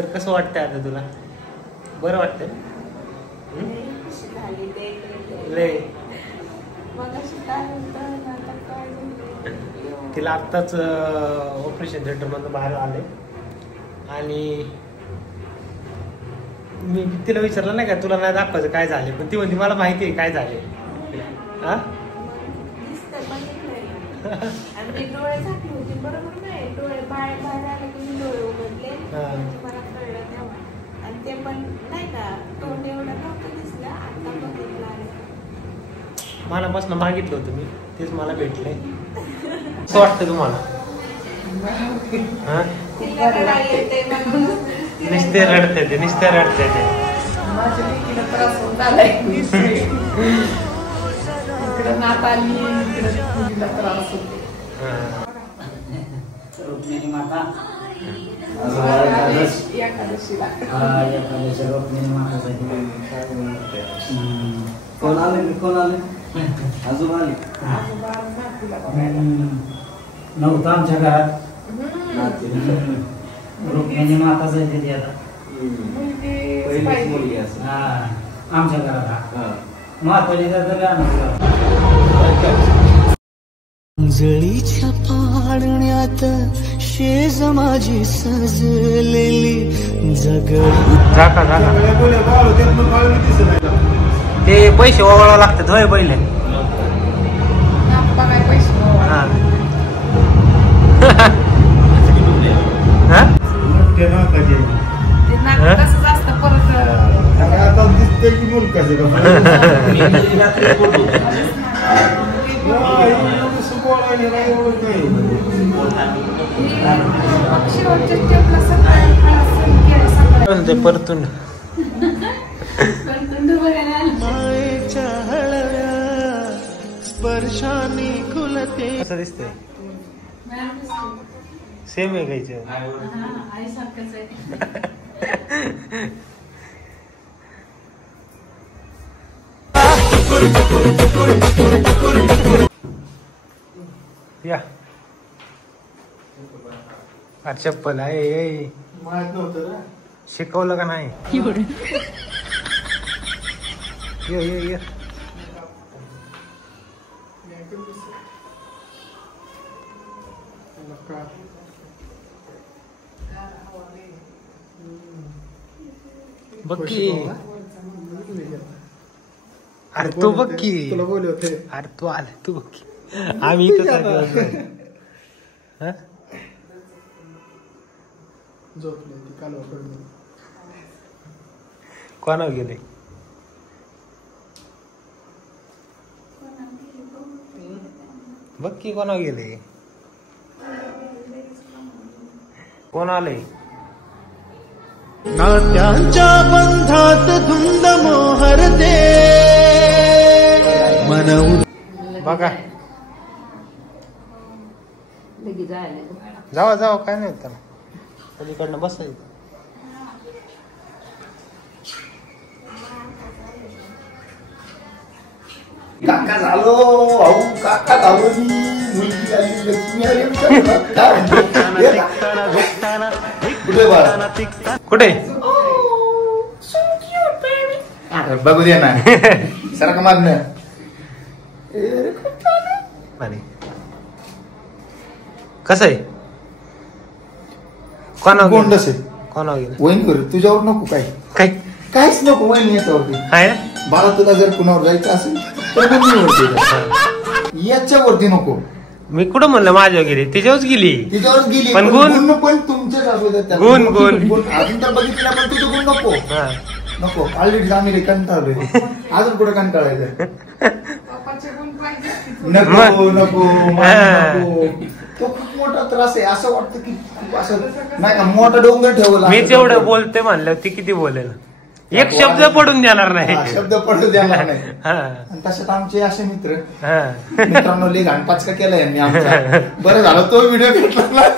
तर कसं वाटतंय आता तुला? बरं वाटतंय? लय तिला आत्ताच ऑपरेशन थिएटरमधून बाहेर आले आणि मी तिला विचारलं नाही का तुला नाही दाखवायचं काय झाले, पण ती म्हणते मला माहिती आहे काय झाले. हा मला मस्त मागितलं होतं मी, तेच मला भेटले. असं वाटतं तुम्हाला? हा नुसते रडते ते, नुसते रडते ते. कोण आले आजोबा आले नव्हतं आमच्या घरात. रुक्मिणी माता जायची आता आमच्या घरात महत्वाची जळीच्या पाळण्यात शेज माझी सजलेली जगली. ते पैसे ओवाळावं लागतात होय पहिले. परतून मायेच्या हळव्या स्पर्शाने खुलते. कसं दिसतंय? सेम आहे गायचं. या चप्पल आहे माहित नव्हतं. शिकवलं का नाही? ये बक्की. अरे तू बक्की, तुला बोलले होते. अरे तू आले तू बक्की. आम्ही इथं झोपले ती काल कोणावर गेले? बक्की कोणावर गेले? कोण आले? नात्यांच्या बंधात धुंद मोहरते मन. बघा जावा जावा काय नाही त्याला, पलीकडनं बसायचं. काका झालो भाऊ, काका झालो मी. मुलगी आली, लक्ष्मी आली. कुठे बाळा? कुठे बघू दे ना. सारखं मागणं कसं आहे? गोंडस आहे. कोणावर गेलं? वहीन करू तुझ्यावर नको काय काय काहीच नको. वहीन याच्यावरती आहे ना. बाळा तुला जर कुणावर जायचं असेल तर वरती, याच्यावरती नको. मी कुठं म्हणलं माझ्यावर गेली? तिच्यावरच गेली. तिच्यावरच गेली. पण गुण पण तुमचेच असू द्या. गुण अजून तर बघितलं पण तुझे गुण नको. नको ऑलरेडी आम्ही रे कंटाळलोय. अजून कुठं कंटाळायचं? नको नको नको. तो खूप मोठा त्रास आहे. असं वाटतं की असं नाही का मोठा डोंगर ठेवला. मी जेवढं बोलते म्हणलं ती किती बोलेल? एक शब्द पडून देणार नाही. शब्द पडू देणार नाही. आणि तशात आमचे असे मित्र मित्रांनो लई घाणपाचका केला यांनी आमचा. बरं झालं तो व्हिडिओ घेतला.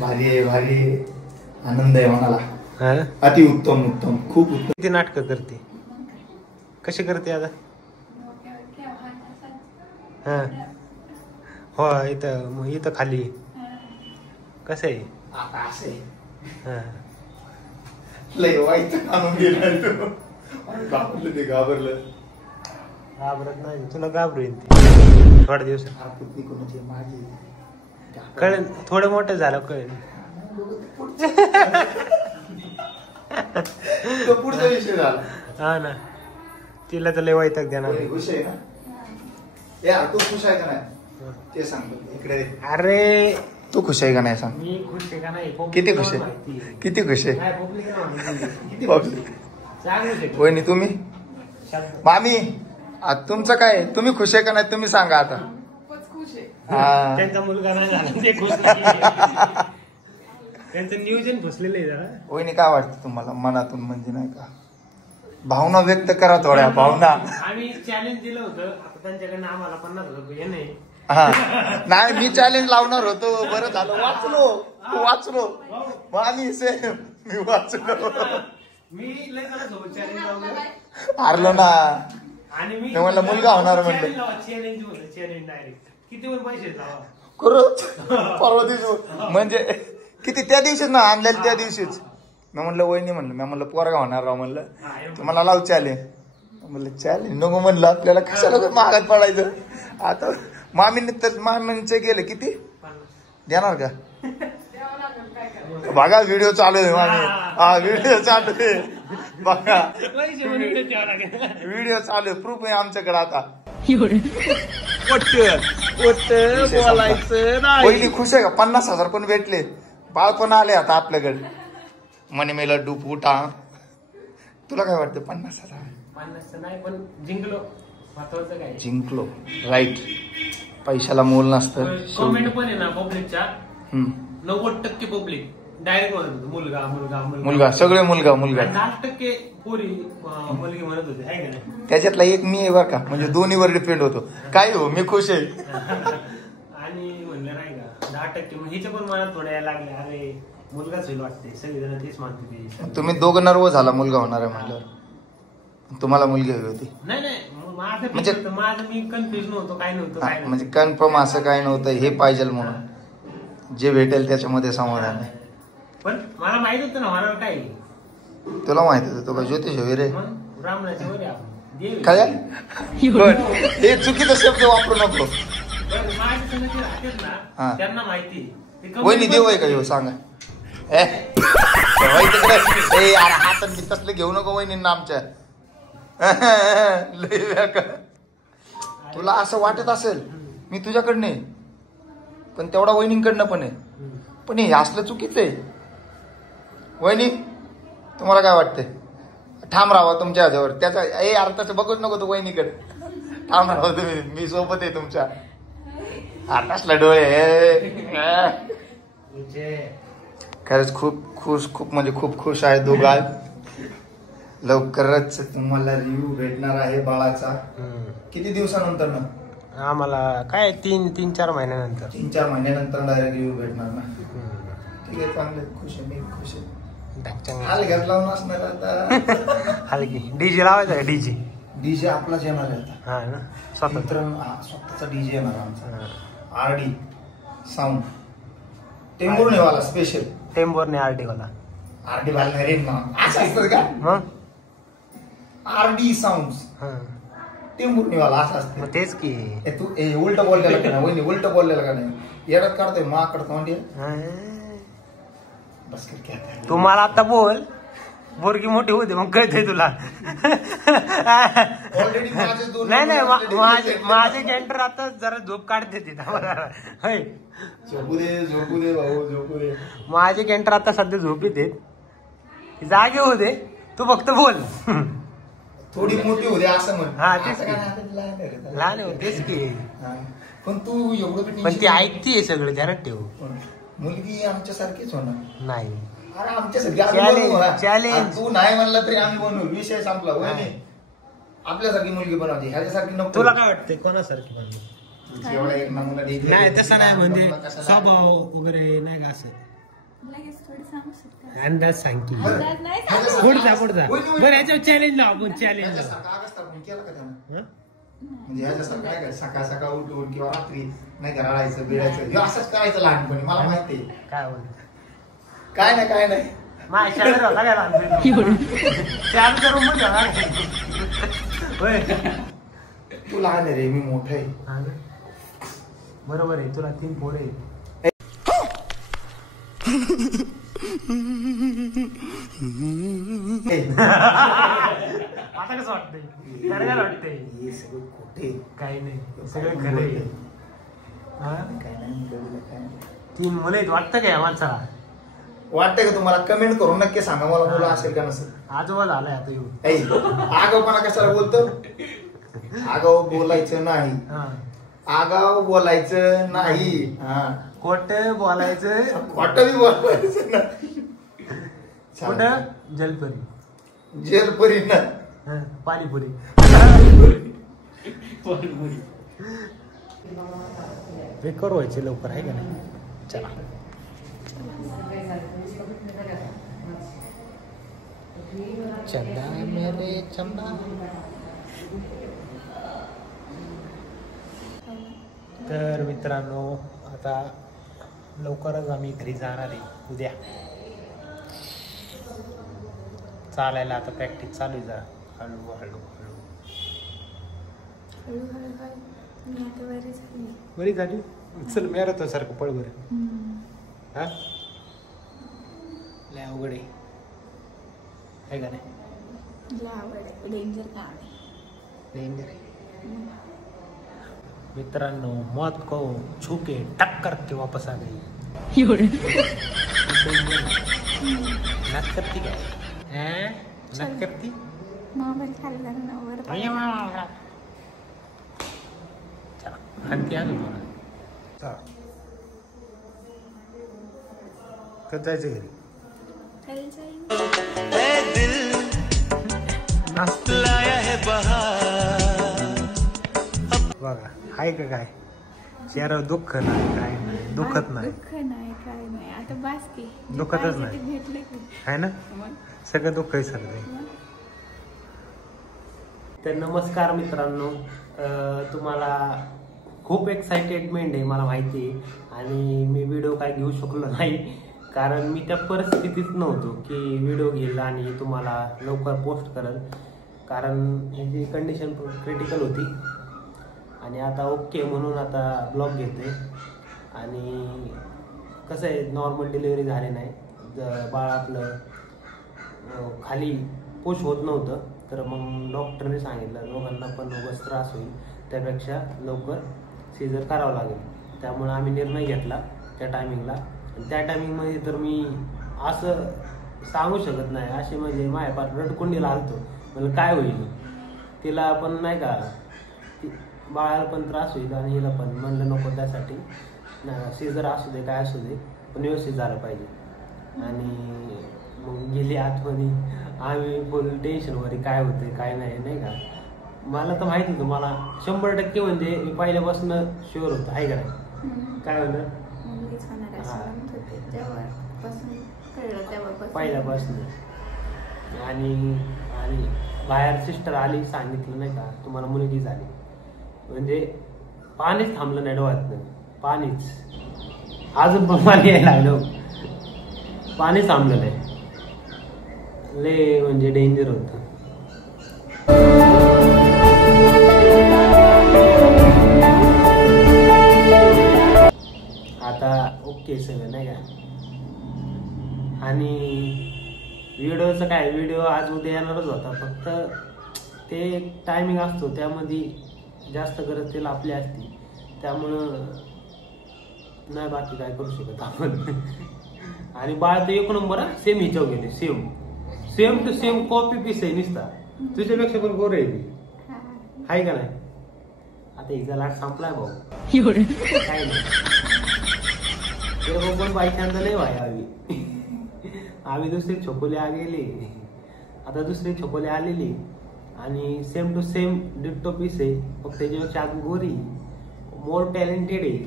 भारी आहे भारी. आनंद आहे मनाला. अति उत्तम उत्तम खूप उत्तम. किती नाटकं करते? कशी करते आता? हो इथं खाली कसं आहे? आता असं आहे. हा. लय वाईट आणून गेलाय तो. घाबरलं ते घाबरलं. घाबरत नाही तुला घाबरेल ती थोड्या दिवसात पुतणी कोणाची माझी कळेल थोडं मोठं झालं कळेल. तो पुढचा विषय झाला. हा ना तिला तर लय वैताग देणार. खुश आहे ना या तू खुश आहे का नाही ते सांगतो इकडे. अरे तू खुश आहे का नाही सांग. मी खुश आहे का नाही किती खुश आहे किती खुश आहे काय पब्लिक किती पब्लिक. सांगू शकतो होय नाही तुम्ही मामी तुमचं काय तुम्ही खुश आहे का नाही तुम्ही सांगा आता. हा त्यांचा मुलगा नाही झाला ते खुश नाही. त्यांचं नियोजन फसलेलं आहे जरा. वहिनी काय वाटतं तुम्हाला मनातून म्हणजे नाही का भावना व्यक्त करा थोड्या भावना. आम्ही चॅलेंज दिलं होतं आता त्यांच्याकडनं आम्हाला 50,000 रुपये नाही. हा नाही मी चॅलेंज लावणार होतो बरं झालं वाचलो आम्ही मी वाचलो. मी लय सोबत चॅलेंज लावलं हारलो ना. आणि मी म्हणलं मुलगा होणार म्हणलं. चॅलेंज डायरेक्ट किती पण पैसे लावा करू परवा दिवशी म्हणजे किती त्या दिवशीच ना आणलेलं त्या दिवशीच. मी म्हणलं वहिनी म्हणलं मी म्हणलं पोरगा होणार राव म्हणलं तुम्हाला लावू चॅलेंज. म्हणलं चॅलेंज नको म्हणलं आपल्याला कशाला महागात पडायचं. आता मामींचे गेले किती देणार का बघा व्हिडिओ चालू आहे मामी. हा व्हिडिओ चालू आहे बघा व्हिडिओ चालू आहे प्रूफ आहे आमच्याकडे आता. पहिली खुश आहे का 50,000 पण भेटले बाळ पण आले आता आपल्याकडे. मनी मे लड्डू फुटा. तुला काय वाटतं 50,000 नाही पण जिंकलो महत्वाचं काय जिंकलो राईट. पैशाला मोल नसतं. कमेंट पण आहे ना पब्लिकच्या 90% पब्लिक डायरेक्ट म्हणत होते मुलगा मुलगा मुलगा सगळे मुलगा 10% पोरी मुलगी म्हणत होते आहे का नाही. त्याच्यातला एक मी आहे बरं का म्हणजे दोन्हीवर डिपेंड होतो. काय हो मी खुश आहे. आणि म्हणलं नाही का 10% मग हिच्या पण मनात थोड्या यायला लागल्या अरे मुलगाच होईल वाटते सगळेजण तेच मानते. तुम्ही दोघं नर्व झाला मुलगा होणार आहे म्हणलं तुम्हाला मुलगी हवी होती. नाही माझं माझं मी कन्फ्युज नव्हतो काय नव्हतं म्हणजे कन्फर्म असं काय नव्हतं हे पाहिजे म्हणून जे भेटेल त्याच्यामध्ये समाधान आहे. पण मला माहित होतं ना होणार काय. तुला माहित होतं तो का ज्योतिष हवी रे ब्राह्मणाच्या वर आपण काय हे चुकीचा शब्द वापरू नको. त्यांना माहिती वहिनी देव आहे का ह्यो सांगा. हातात मी तसलं घेऊ नको वहिनींना आमच्या. तुला असं वाटत असेल मी तुझ्याकडनं आहे पण तेवढा वहिनींकडनं पण आहे पण हे असलं चुकीचं आहे. वहिनी तुम्हाला काय वाटतंय ठाम राहा तुमच्या ह्याच्यावर त्याचा अर्थाचं बघूच नको तो वहिनीकडे. ठाम राहा तुम्ही मी सोबत आहे तुमच्या. आतासला डोळे खरंच खूप म्हणजे खूप खुश आहे दोघा. लवकरच तुम्हाला रिव्ह्यू भेटणार आहे बाळाचा. किती दिवसानंतर ना आम्हाला काय 3-4 महिन्यानंतर 3-4 महिन्यानंतर डायरेक्ट रिव्ह्यू भेटणार ना. ठीक आहे चांगलं खुश आहे मी खुश आहे. हलक्यात लावून असणार आता हलकी डीजे लावायचा डीजे आपलाच येणार आहे आता. हा ना स्वतःचा डीजे येणार आमचा RD sound टेंबुर्णीवाला special. Tembhurni RD वाला RD वाला रे असं असतं का मग RD साऊंड्स टेंबुर्णीवाला असं असतं. तेच की तू उलट बोललेला का नाही वहिनी उलट बोललेला का नाही येड्यात काढतोय मा काढतो म्हणजे बस कर. तू मला आता बोल बोरगी मोठी होते मग कळते तुला. नाही माझे कॅन्टर आता जरा झोप काढते झोपू दे भाऊ झोपू दे. माझे कॅन्टर आता सध्या झोप येते जागे होते तू फक्त बोल. थोडी मोठी होते असं म्हण. हा तेच लहान तेच की पण तू एवढं पण ती ऐकतीये सगळं ध्यानात ठेव. मुलगी आमच्यासारखीच होणार नाही अरे आमच्यासारखी चॅलेंज तू नाही म्हणलं तरी आम्ही बनवू विषय संपला. वहिनी आपल्यासारखी मुलगी बनवते ह्याच्यासारखी नको. तुला काय वाटतंय कोणासारखी बनवली. एवढा एक नमुना नाही तसं नाही म्हणजे स्वभाव वगैरे नाही का असं अंदाज सांग की पुढचा बरं याच्यावर चॅलेंज लाव आपण चॅलेंज केला का त्यानं म्हणजे ह्याच्यासारखं काय काय सकाळ सकाळ उठून किंवा रात्री नाही का रडायचं बिडायचं हे असंच करायचं लहानपणी मला माहिती आहे. काय बोलतो काय नाही काय नाही. माझ्या शेजारी होता काय लहानपणी? त्या रूम मध्ये होता काय? होय. तू लहान आहे रे, मी मोठा आहे. हा ना? बरोबर आहे, तुला 3 पोरं आहे. आता कसं वाटतंय? काय वाटतंय? हे सगळं खोटे. काही नाही, सगळं खरं आहे. हा? काय नाही बोललं, काय नाही. 3 मुलं आहेत वाटतं काय माणसाला? वाटतंय का तुम्हाला? कमेंट करून नक्की सांगा मला, मुलं असेल का नसेल. आजोबा झालाय आता येऊन. आगाऊपणा कशाला बोलतो? आगाऊ बोलायचं नाही. हा. आगाऊ बोलायचं नाही. हा, खोटं बोलायचं. खोटं बी बोलायचं नाही. कुठं? जलपरी. जेलपरी ना. हा, पाणीपुरी. बेकार व्हायचे लवकर आहे का नाही? चला. चंदा मेरे चंदा. तर मित्रांनो, आता लवकरच आम्ही घरी जाणार आहे उद्या. चालायला आता प्रॅक्टिस चालू आहे जरा, हळू हळू हळू. बरी झाली. चल मॅरेथॉन सारखं पळ बरं. हा, लय अवघड आहे का नाही? डेंजर काम आहे. डेंजर आहे मित्रांनो. मौत को छू के टक्कर के वापस आ गई. नाच करती काय? नाच करती? मोबाईल खाल्ला नवर. चला, आणखी आणू मला. चला, कधी जायचं घरी? बघा, आहे का काय चेहऱ्यावर? दुःख नाही, काय नाही, दुखत नाही. दुःख नाही, काय नाही. आता बास की, दुखतच नाही. भेटलं की आहे ना? सगळं दुःख आहे सगळं. तर नमस्कार मित्रांनो, तुम्हाला खूप एक्साइटेडमेंट आहे मला माहिती आहे. आणि मी व्हिडिओ काय घेऊ शकलो नाही, कारण मी त्या परिस्थितीत नव्हतो की व्हिडिओ घेईल आणि तुम्हाला लवकर पोस्ट करेल. कारण ह्याची कंडिशन क्रिटिकल होती आणि आता ओके म्हणून आता ब्लॉग घेते. आणि कसं आहे, नॉर्मल डिलिव्हरी झाली नाही, बाळ आपलं खाली पुश होत नव्हतं. तर मग डॉक्टरने सांगितलं दोघांना पण उगाच त्रास होईल, त्यापेक्षा लवकर सीझर करावं लागेल. त्यामुळे आम्ही निर्णय घेतला त्या टायमिंगला. त्या टायमिंगमध्ये तर मी असं सांगू शकत नाही, असे म्हणजे माझ्या पाठ रडकुंडीला आलतो. म्हणजे काय होईल तिला पण, नाही का, बाळाला पण त्रास होईल आणि हिला पण. म्हणलं नको, त्यासाठी सीझर असू दे काय असू दे, पण व्यवस्थित झालं पाहिजे. आणि मग गेली आतमध्ये. आम्ही फुल टेन्शनवर काय होते काय नाही, नाही का. मला तर माहिती होतं, मला 100% म्हणजे मी पहिल्यापासून शुअर होतं, आहे का नाही? काय होणार पहिल्यापासून. आणि बाहेर सिस्टर आली, सांगितलं नाही का तुम्हाला मुलगी झाली. म्हणजे पाणीच थांबलं नाही डोळ्यातनं, पाणीच. अजून पण पाणी यायला लागलं, पाणी थांबलं नाही. लय म्हणजे डेंजर होतं. आता ओके सगळं, नाही का. आणि व्हिडिओचं काय, व्हिडिओ आज उद्या येणारच होता, फक्त ते टायमिंग असतो त्यामध्ये जास्त गरज त्याला आपली असते. त्यामुळं नाही, बाकी काय करू शकत आपण. आणि बाळ तर 1 नंबर सेम हिच्यावर गेले, same to same copy piece आहे निसता. तुझ्यापेक्षा पण गोर आहे ती, आहे का नाही. आता हिचा लाट संपलाय भाऊ, काय नाही. पण बायकांचा नाही भाई. आम्ही दुसरी छोकोली आ गेली, आता दुसरी छोकोली आलेली. आणि same to same ditto piece आहे, फक्त त्याच्यापेक्षा अजून गोरी, मोर टॅलेंटेड आहे.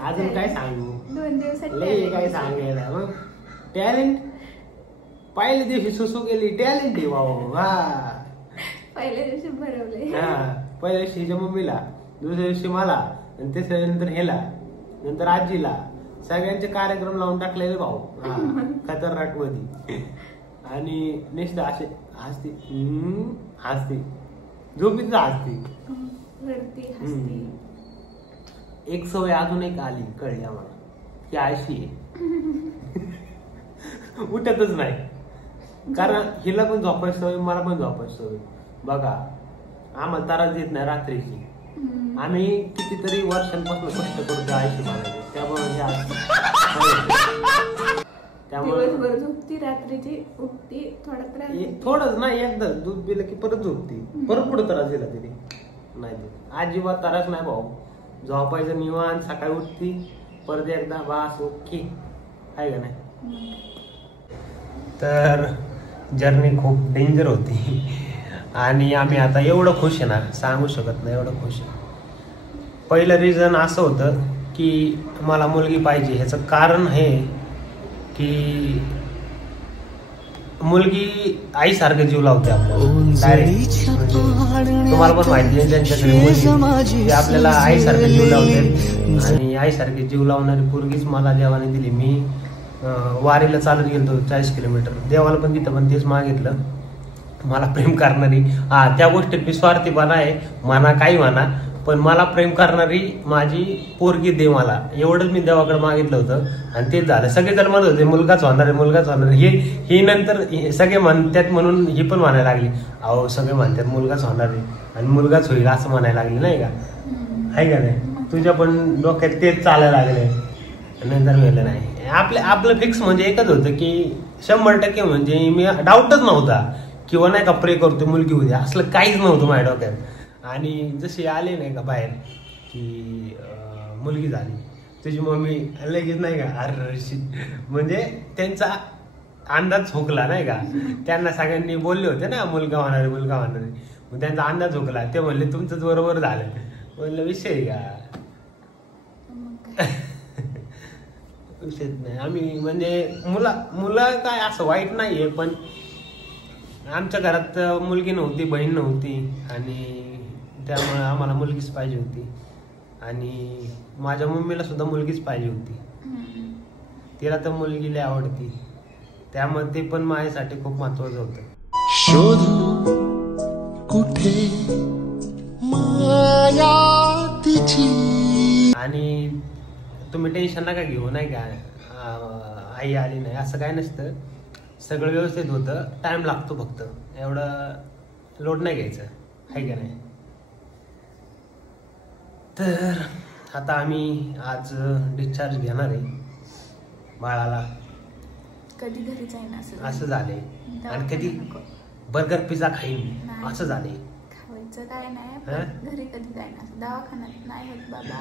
अजून काय सांगू, 2 दिवसात लय काय सांगायला. मग टॅलेंट पहिल्या दिवशी सुसू गेली, टॅलेंट आहे भाऊ. हा, पहिल्या दिवशी भरवले. हा, पहिल्या दिवशी हिच्या मम्मीला, दुसऱ्या दिवशी मला, आणि तिसऱ्या नंतर ह्याला, नंतर आजीला, सगळ्यांचे कार्यक्रम लावून टाकलेले भाऊ खतरनाक मध्ये. आणि नेक्स्ट असे हसते हसते झोपीच हसते. रडती हसती. एक सवय अजून एक आली कळली आम्हाला की अशी आहे उठतच नाही. कारण हिला पण झोपायची सवय मला पण झोपायची सवय. बघा आम्हाला त्रास देत नाही रात्रीची. आम्ही कितीतरी वर्षांपासून कष्ट करतो आईशी मानायचे त्यामुळे दिवसभर झोपती रात्रीची उठती थोडा त्रास थोडंच नाही एकदा दूध पिलं की परत झोपती परत पुढे त्रास दिला तरी नाही अजिबात त्रास नाही भाऊ. झोपायचं निवांत सकाळी उठती परत एकदा बास ओके आहे का नाही. तर जर्नी खूप डेंजर होती आणि आम्ही आता एवढं खुश आहे ना सांगू शकत नाही एवढं खुश आहे. पहिलं रिझन असं होतं की मला मुलगी पाहिजे. ह्याचं कारण हे की मुलगी आईसारखं जीव लावते आपल्याला डायरेक्ट. तुम्हाला पण माहिती आहे त्यांच्याकडे मुलगी आपल्याला आईसारखं जीव लावते आणि आईसारखे जीव लावणारी पोरगीच मला देवाने दिली. मी वारीला चालत गेलो 40 किलोमीटर देवाला पण तिथं पण तेच मागितलं मला प्रेम करणारी. त्या गोष्टीत मी स्वार्थीपणा आहे म्हणा काही म्हणा पण मला प्रेम करणारी माझी पोरगी दे मला एवढंच मी देवाकडे मागितलं होतं आणि तेच झालं. सगळेजण म्हणत होते मुलगाच होणार आहे मुलगाच होणार आहे. हे नंतर सगळे म्हणतात म्हणून ही पण म्हणायला लागली अहो सगळे म्हणतात मुलगाच होणार आहे आणि मुलगाच होईल असं म्हणायला लागले नाही का आहे का नाही. तुझ्या पण डोक्यात तेच चालायला लागले नंतर वेळेला नाही. आपलं फिक्स म्हणजे एकच होतं की 100% म्हणजे मी डाऊटच नव्हता किंवा नाही का प्रे करतो मुलगी होती असलं काहीच नव्हतं माझ्या डोक्यात. आणि जशी आले नाही का बाहेर की मुलगी झाली तुझी मम्मी लगेच नाही का अरे म्हणजे त्यांचा अंदाज झोकला नाही का. त्यांना सगळ्यांनी बोलले होते ना मुलगा होणार मुलगा होणार मग त्यांचा अंदाज झोकला. ते म्हणले तुमचंच बरोबर झालं. म्हणलं विषय का विषयच नाही. आम्ही म्हणजे मुलं काय असं वाईट नाहीये पण आमच्या घरात मुलगी नव्हती बहीण नव्हती आणि त्यामुळे आम्हाला मुलगीच पाहिजे होती आणि माझ्या मम्मीला सुद्धा मुलगीच पाहिजे होती. तिला तर मुलगी लय आवडती त्यामुळे ते पण माझ्यासाठी खूप महत्वाचं होतं. शोध कुठे माया तिची. आणि तुम्ही टेन्शन नका घेऊ नाही का आई आली नाही असं काय नसतं. सगळं व्यवस्थित होतं. टाइम लागतो फक्त एवढं लोड नाही घ्यायचं आहे का नाही. तर आता आम्ही आज डिस्चार्ज घेणार आहे बाळाला. कधी घरी जाईन असं झाले आणि कधी बर्गर पिझ्झा खाईन असं झाले. खावायचं काय नाही पण घरी कधी जाईन असं दवाखान्यात नाही होत बाबा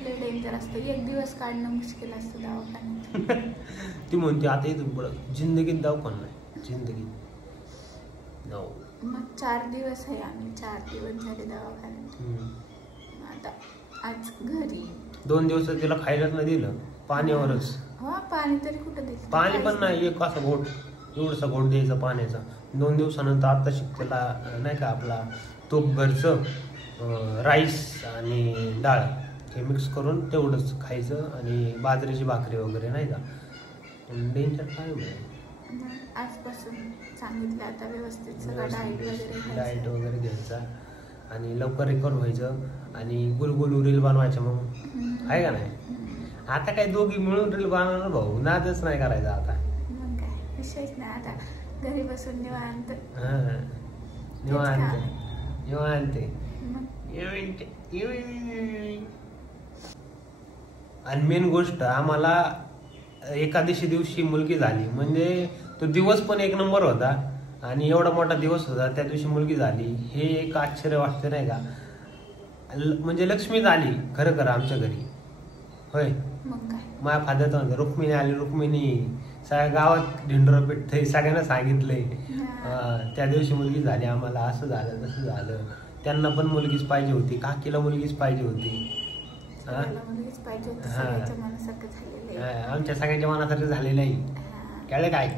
लय डेंजर असतं. एक दिवस काढणं मुश्किल असतं दवाखान्यात. ती म्हणते आता इथून पुढं जिंदगीत दवाखाना नाही जिंदगी मग 4 दिवस आहे आम्ही 4 दिवस झाले दवाखान्यात. आता आज घरी 2 दिवस तिला खायलाच नाही दिलं पाण्यावरच. पाणी तरी कुठं द्यायचं पाणी पण नाही एक असं घोट एवढसा घोट द्यायचा पाण्याचा. 2 दिवसानंतर आता त्याला नाही का आपला तूप घरचं राईस आणि डाळ हे मिक्स करून तेवढंच खायचं आणि बाजरीची भाकरी वगैरे नाही का. डेंजर काय आजपासून सांगितलं आता व्यवस्थित सगळं डाएट वगैरे घ्यायचा आणि लवकर रिकवर व्हायचं आणि गुलगुल रील बनवायचं मग आहे का नाही. आता काय दोघी मिळून रील बनवणार भाऊ नादच नाही करायचा आता. मग काय विषयच नाही आता घरी बसून निवांत निवांत निवांत. आणि मेन गोष्ट आम्हाला एकादशी दिवशी मुलगी झाली म्हणजे तो दिवस पण एक नंबर होता आणि एवढा मोठा दिवस होता त्या दिवशी मुलगी झाली हे एक आश्चर्य वाटतं नाही का. म्हणजे लक्ष्मी झाली खरं खरं आमच्या घरी होय. माझ्या फादर म्हणते रुक्मिणी आली रुक्मिणी सगळ्या गावात ढिंडोरा पेटते सगळ्यांना सांगितलंय. त्या दिवशी मुलगी झाली आम्हाला असं झालं तसं झालं. त्यांना पण मुलगीच पाहिजे होती काकीला मुलगीच पाहिजे होती. आमच्या सगळ्यांच्या मनासारखं झालेलं आहे कळलं काय.